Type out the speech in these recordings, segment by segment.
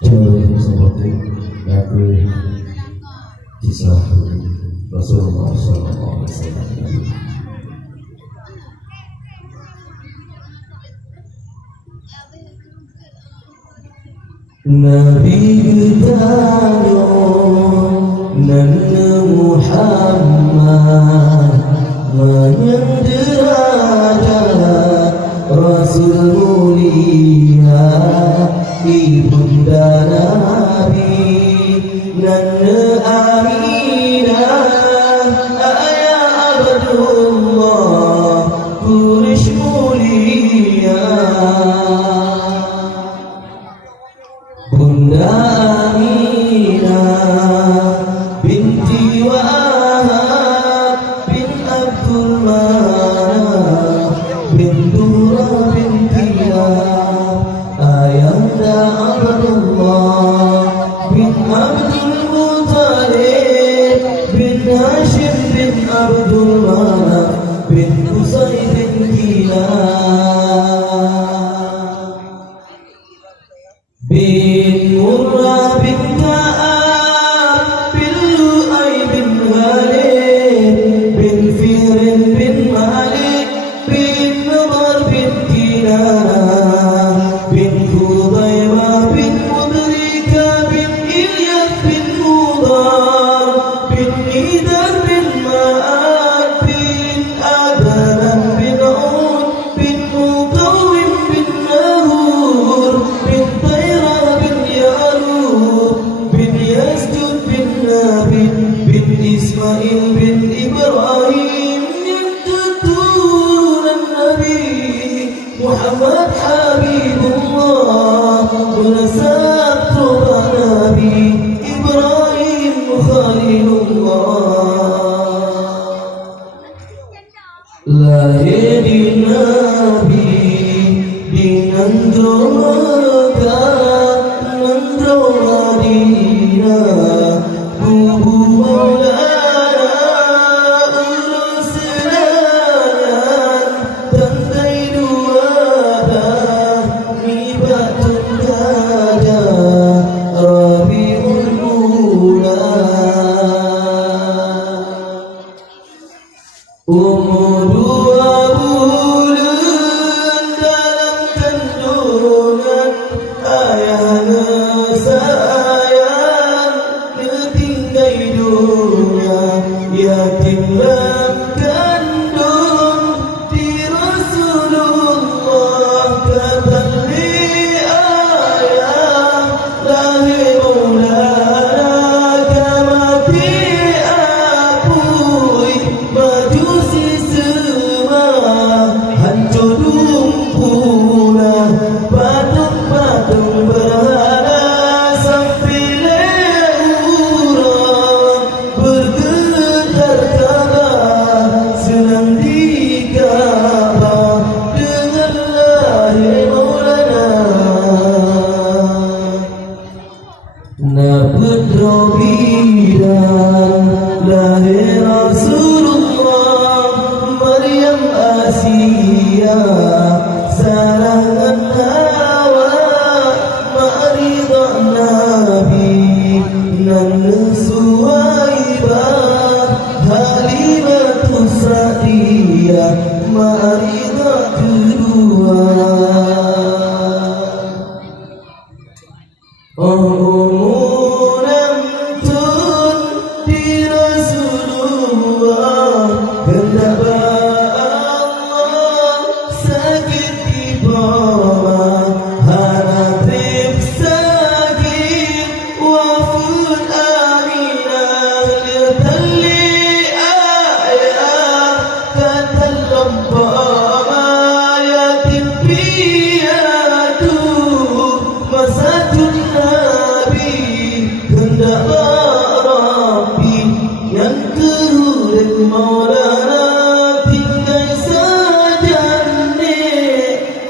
Jauh seperti Nabi kisah Rasulullah SAW. Nabi Tayo Nana Muhammad Manyang derajat Rasul mulia Ibunda Nabi Nana Aminah Ayah Abdullah Quraish mulia Bunda Aminah binti Wahab bin Abdul Manaf bin Dura bin Kilab Ayahanda Abdullah bin Abdul Muttalib bin Hashim bin Abdul Manaf bin Qusay bin Kilab bin Murrah bin Ka'ab bin Lu'ay bin Ghalib bin Fihr bin Malik bin Umar bin Kinanah bin Khudaymah bin Mudrika bin Ilyas bin Mudar bin Nidar bin Ma'ad bin Adnan bin Ud bin Muqawwim bin Nahur bin Ismail bin Ibrahim yang keturunan Nabi Muhammad Habibullah bernasab turun Nabi Ibrahim Khalilullah lahir di Nabi di Nandro Makkah Nandro Madinah Bubu Maulana Urus Senayan Tandai Duada Mibatun Dada Rabiul Mula Umur 2 bulan dalam kandungan ayahnya sayang ketinggai dunia yatim dalam kandung di Rasulullah kata li ayah lahir Maulana kamati apui majusi semua hancur lumpuhlah patung-patung berhala sampai leurang bergetar Ka'bah senang di Ka'bah dengan lahir Maulana Nabudro bidan lahir Rasulullah Maryam Asia sarangan Hawa Ma'ridah Nabi Nana Suwaibah Halimatus Sa'diyah Ma'ridah kedua umuran tun di Rasulullah hendak Allah sakit di bawah haratif sakit wafud aminah lihatali ayah kata lempama yatim piatu masajud Nabi hendak Rabbi yang kerulik Maulana tinggal saja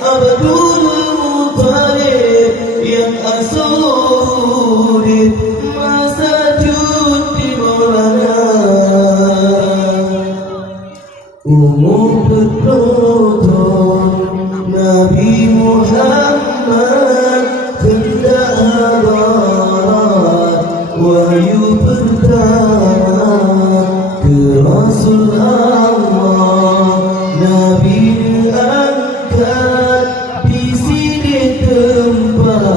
Abdul Muttalib yang asulit masajud di Maulana umur berproton Nabi Muhammad hendak tempat